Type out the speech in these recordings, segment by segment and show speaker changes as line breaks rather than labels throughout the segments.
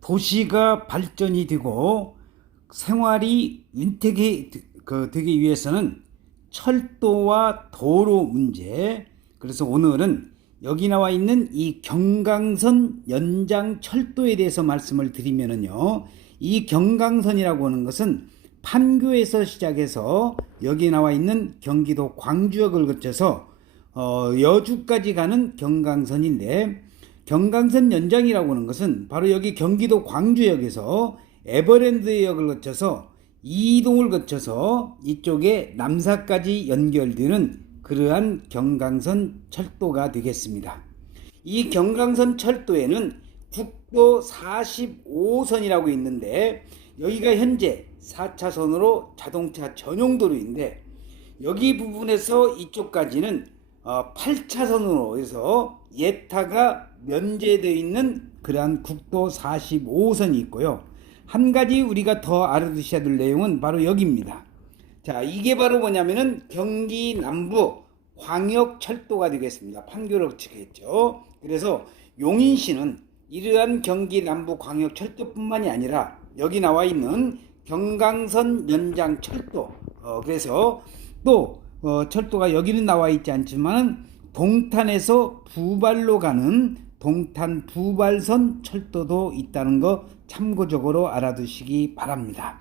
도시가 발전이 되고 생활이 윤택이 그 되기 위해서는 철도와 도로 문제. 그래서 오늘은 여기 나와 있는 이 경강선 연장 철도에 대해서 말씀을 드리면은요. 이 경강선이라고 하는 것은 판교에서 시작해서 여기 나와 있는 경기도 광주역을 거쳐서 어, 여주까지 가는 경강선인데 경강선 연장이라고 하는 것은 바로 여기 경기도 광주역에서 에버랜드역을 거쳐서 이동을 거쳐서 이쪽에 남사까지 연결되는 그러한 경강선 철도가 되겠습니다. 이 경강선 철도에는 국도 45선이라고 있는데 여기가 현재 4차선으로 자동차 전용 도로인데 여기 부분에서 이쪽까지는 8차선으로 해서 예타가 면제되어 있는 그러한 국도 45호선이 있고요. 한 가지 우리가 더 알아두셔야 될 내용은 바로 여기입니다. 자, 이게 바로 뭐냐면은 경기 남부 광역 철도가 되겠습니다. 판교로 치겠죠. 그래서 용인시는 이러한 경기 남부 광역 철도뿐만이 아니라 여기 나와 있는 경강선 연장 철도. 어, 그래서 또 어, 철도가 여기는 나와 있지 않지만 동탄에서 부발로 가는 동탄 부발선 철도도 있다는 거 참고적으로 알아두시기 바랍니다.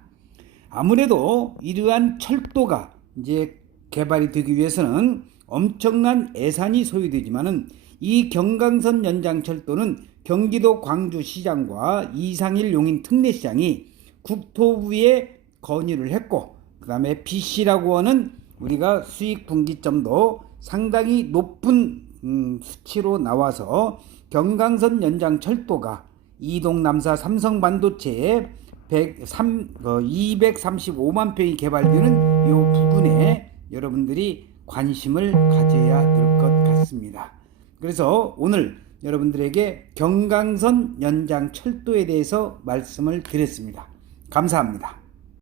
아무래도 이러한 철도가 이제 개발이 되기 위해서는 엄청난 예산이 소요되지만은 이 경강선 연장 철도는 경기도 광주시장과 이상일 용인 특례시장이 국토부에 건의를 했고 그 다음에 BC라고 하는 우리가 수익 분기점도 상당히 높은 음, 수치로 나와서 경강선 연장 철도가 이동 남사 삼성 반도체에 103, 어, 235만 평이 개발되는 이 부분에 여러분들이 관심을 가져야 될 것 같습니다. 그래서 오늘 여러분들에게 경강선 연장 철도에 대해서 말씀을 드렸습니다. 감사합니다.